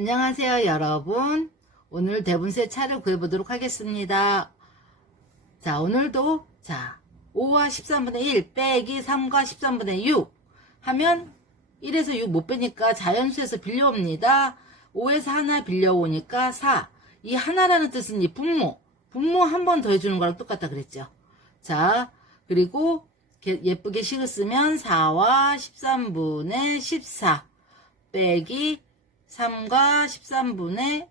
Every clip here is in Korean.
안녕하세요, 여러분. 오늘 대분세 차를 구해 보도록 하겠습니다. 자, 오늘도, 자, 5와 13분의 1 빼기 3과 13분의 6 하면 1에서 6 못 빼니까 자연수에서 빌려옵니다. 5에서 하나 빌려오니까 4. 이 하나라는 뜻은 이 분모. 분모 한 번 더 해주는 거랑 똑같다 그랬죠. 자, 그리고 게- 예쁘게 식을 쓰면 4와 13분의 14 빼기 3과 13분의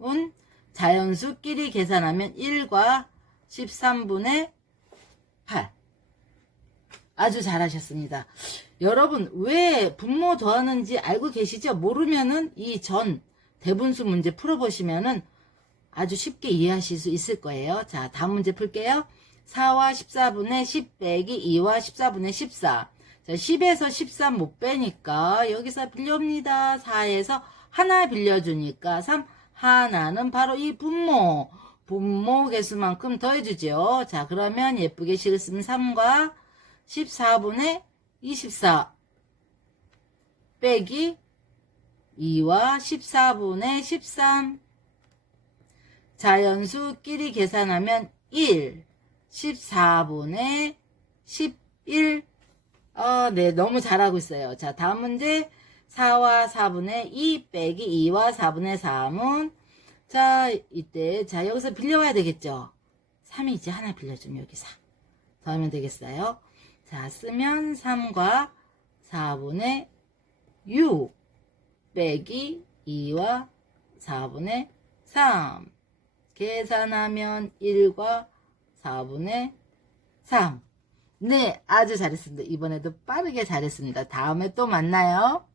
6은 자연수끼리 계산하면 1과 13분의 8. 아주 잘하셨습니다. 여러분, 왜 분모 더하는지 알고 계시죠? 모르면은 이 전 대분수 문제 풀어보시면은 아주 쉽게 이해하실 수 있을 거예요. 자, 다음 문제 풀게요. 4와 14분의 10 빼기 2와 14분의 14. 자, 10에서 13 못 빼니까 여기서 빌려옵니다. 4에서 하나 빌려주니까 3. 하나는 바로 이 분모. 분모 개수만큼 더해주죠. 자, 그러면 예쁘게 식을 쓰면 3과 14분의 24 빼기 2와 14분의 13 자연수끼리 계산하면 1, 14분의 11. 아, 네, 너무 잘하고 있어요. 자, 다음 문제. 4와 4분의 2 빼기 2와 4분의 3은 자, 이때 자, 여기서 빌려와야 되겠죠. 3이 이제 하나 빌려주면 여기 4. 더하면 되겠어요. 자, 쓰면 3과 4분의 6 빼기 2와 4분의 3. 계산하면 1과 4분의 3. 네, 아주 잘했습니다. 이번에도 빠르게 잘했습니다. 다음에 또 만나요.